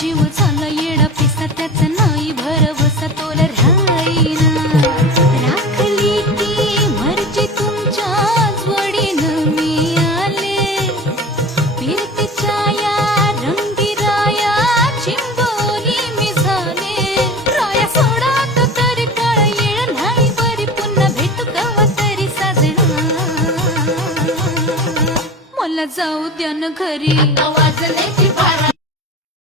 जीव झाला येडा पिसा त्याचा नाही भरवसा तोल राहीना राखली ती मर्जी तुमच्याच वडीनं मी आले फिरते छाया रंगी राया चिंबोली मी झाले राया सोडात तरी काळ येळ नाही बरी पुन्हा भेटू कवा तरी साजना मला जाऊ द्या न घरी वाजले